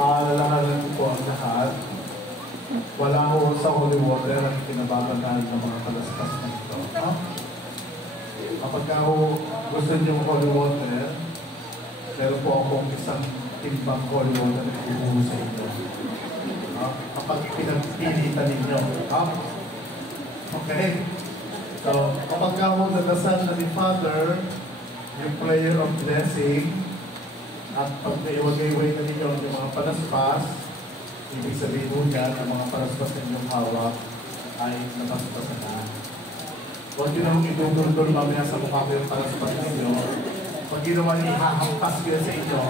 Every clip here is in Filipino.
Paalalahanan ko po ang lahat. Wala ko sa holy water ang kinababanal ng mga kalaspas na ito. No? Kapag ako gusto niyo holy water, meron po akong isang timbang holy water na ibubuhos sa inyo. No? Kapag pinagpilitan ninyo. No? Okay? So, kapag ako nagdasal na ni Father, yung prayer of blessing, at pag naiwag-iway na ninyo yung mga panaspas, ibig sabihin mo yan, ang mga panaspas na inyong hawak ay napaspasan na. Huwag yun ang idudul-dul mamaya sa mukha ko yung panaspas ninyo. Pag ginawa niyo, hahampas ko sa inyo.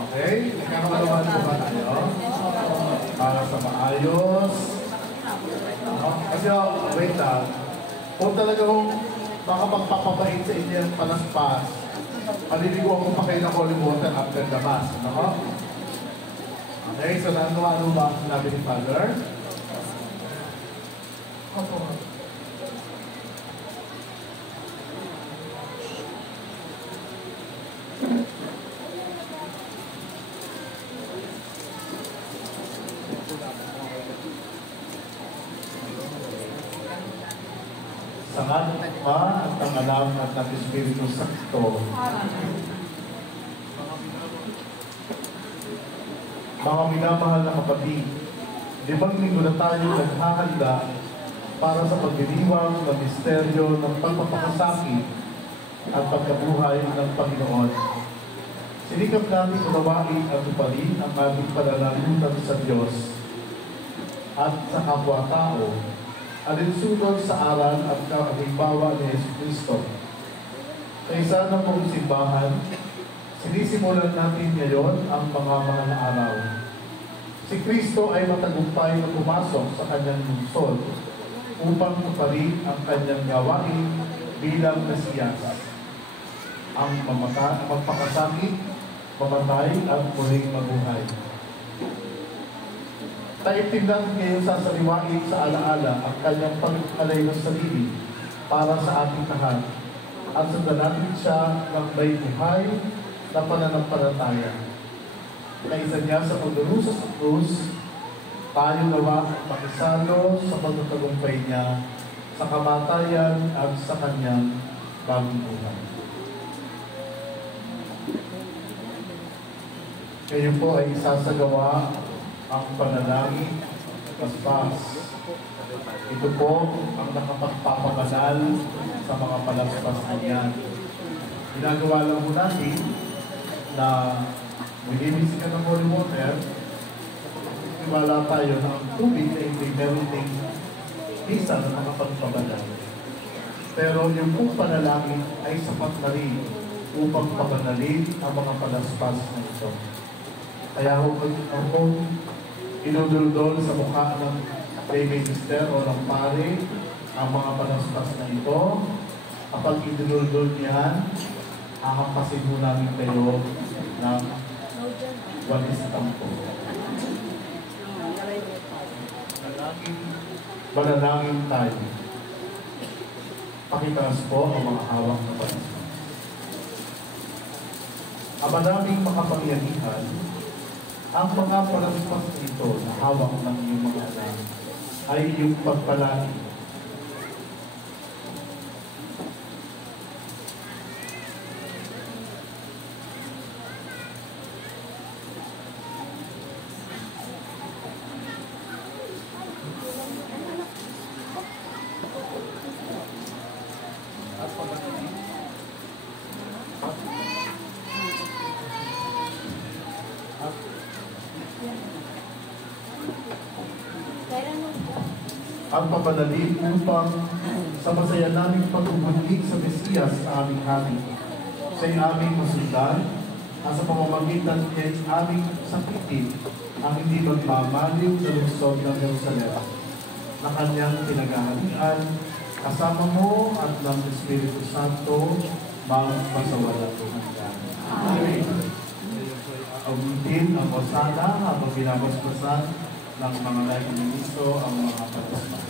Okay? Nagkakamaluhan po ba tayo? Para sa maayos. Kasi, wait lang. Kung talagang baka magpapabait sa inyo yung panaspas, paliligo ako pa kayo ng holy water after the mass. No? Okay, so ano ba ang sinabi ni Father? Opo. Sa ngalan ng Ama at ng Anak at ng Espiritu Santo. Mga minamahal na kapatid, 5 linggo na tayo naghahanda para sa pagdiriwang ng misteryo ng pagpapakasakit at pagkabuhay ng Panginoon. Sinikap natin unawain at tuparin ang ating pananalunan sa Diyos at sa kapwa-tao, alinsunod sa aral at kahalimbawa ni Jesucristo. Sa isa ng pong simbahan, sinisimulan natin ngayon ang mga mahal na araw. Si Kristo ay matagumpay na pumasok sa kanyang lungsod upang tuparin ang kanyang gawain bilang Mesiyas. Ang magpakasakit, mamatay at muling mabuhay. Taipin natin ngayon sasaliwain sa alaala ang kanyang pagkakalay ng sarili para sa ating lahat at sundan natin siya ng may buhay na pananampalataya. Kaisa niya sa pagdurusa sa krus, tayo nawa makisalo sa pagtatagumpay niya sa kamatayan at sa kanyang bagong buhay. Kayo po ay isasagawa ang panalangin paspas. Ito po ang nakapagpapabanal sa mga palaspas na yan. Ginagawa lang po natin na maglinis ka ng holy water, iwala tayo na ang tubig ay hindi meron ding bisa na nakapagpabanal. Pero yung pong panalangin ay sapat na rin upang pabanalin ang mga palaspas na ito. Kaya kung inuduldol sa mukha ng lay minister o ng pare ang mga palaspas na ito, kapag inuduldol niyan, hahampasin mo namin kayo ng walis tampo. Manalangin tayo. Pakitaas po ang mga hawak na palaspas. Ama naming makapangyarihan, ang mga palaspas nito na hawak ng iyong mga anak ay iyong pagpalain. Ang papanalin upang sa masaya naming pagbubulig sa Mesiyas sa aming hari. Siya'y aming masundan at sa pamamagitan niya'y aming sakitin ang hindi magmamaliw sa lungsod ng Jerusalem na kanyang pinagahalian kasama mo at ng Espiritu Santo magpasawalan hanggan. Amen. Awitin ang osana habang binabasbasan ng mga laing ministro ang mga palaspas.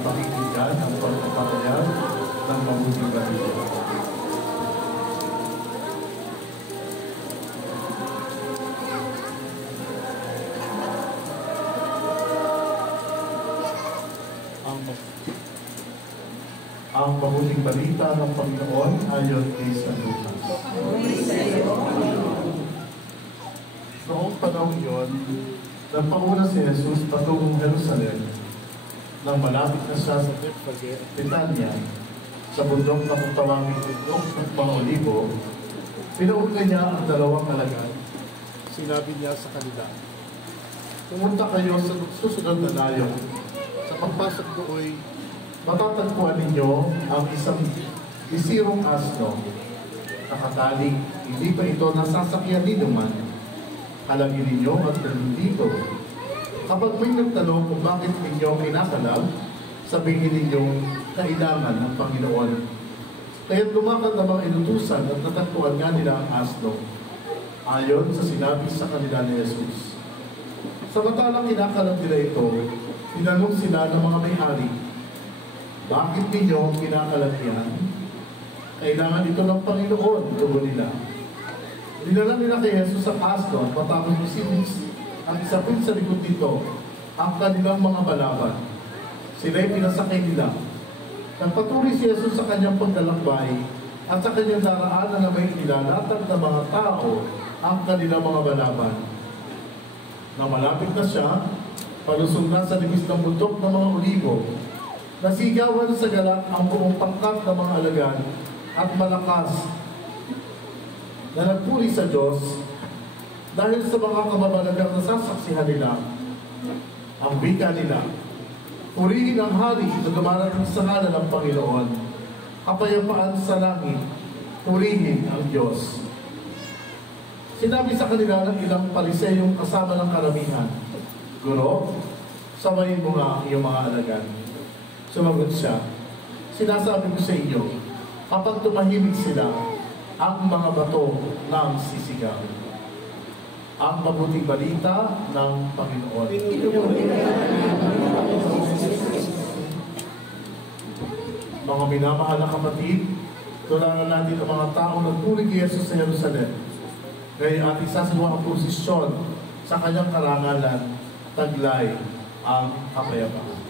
Pakikinggan ang pagpapahayag ng mabuting balita. Ang mabuting balita ng Panginoon ayon kay San Lucas. Noong panahon iyon, nagpauna si Jesus patungong Jerusalem. Nang malapit na siya sa Betania, sa bundok na kung tawagin bundok ng mga Olibo, pinauuna niya ang dalawang alagad. Sinabi niya sa kanila, pumunta kayo sa susunod na layo. Sa pagpasok doon, matatagpuan ninyo ang isang isirong asno. Nakataling, hindi pa ito nasasakyan ni naman. Halagin ninyo at dalhin dito. Kapag may nagtanong kung bakit ninyo kinakalag, sabihin ninyo kailangan ng Panginoon. Kaya lumakad na mga inutusan at natagpuan nga nila ang asno, ayon sa sinabi sa kanila ni Jesus. Samantalang kinakalag nila ito, tinanong sila ng mga may-ari, bakit ninyo kinakalag yan? Kailangan ito ng Panginoon, tugon nila. Dinala nila kay Jesus ang asno at matapos musinis ang isapin sa likod nito ang kanilang mga balaban. Sila'y pinasakay nila. Nagpatuloy si Jesus sa kanyang paglalakbay at sa kanyang daraanan na may nilalatag na mga tao ang kanilang mga balaban. Nang malapit na siya, palusog na sa libis ng bundok ng mga Olibo, nasigawan sa galak ang buong pangkat ng mga alagad at malakas na nagpuri sa Diyos dahil sa mga kababalagang nasasaksihan nila. Ang wika nila, purihin ang hari na dumarating sa ngalan ng Panginoon, kapayapaan sa langit, purihin ang Diyos. Sinabi sa kanila ng ilang Pariseyong kasama ng karamihan, Guro, samayin mo nga ang iyong mga alagad. Sumagot siya, sinasabi ko sa inyo, kapag tumahimik sila, ang mga bato ng sisigaw. Ang mabuting balita ng Panginoon. Mga minamahal na kapatid, tularan natin ang mga taong nagpuri kay Jesus sa Jerusalem. Kaya ating sasagawa ang prosesyon sa kanyang karangalan, taglay ang kapayapaan.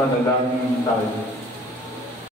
Manalangin tayo.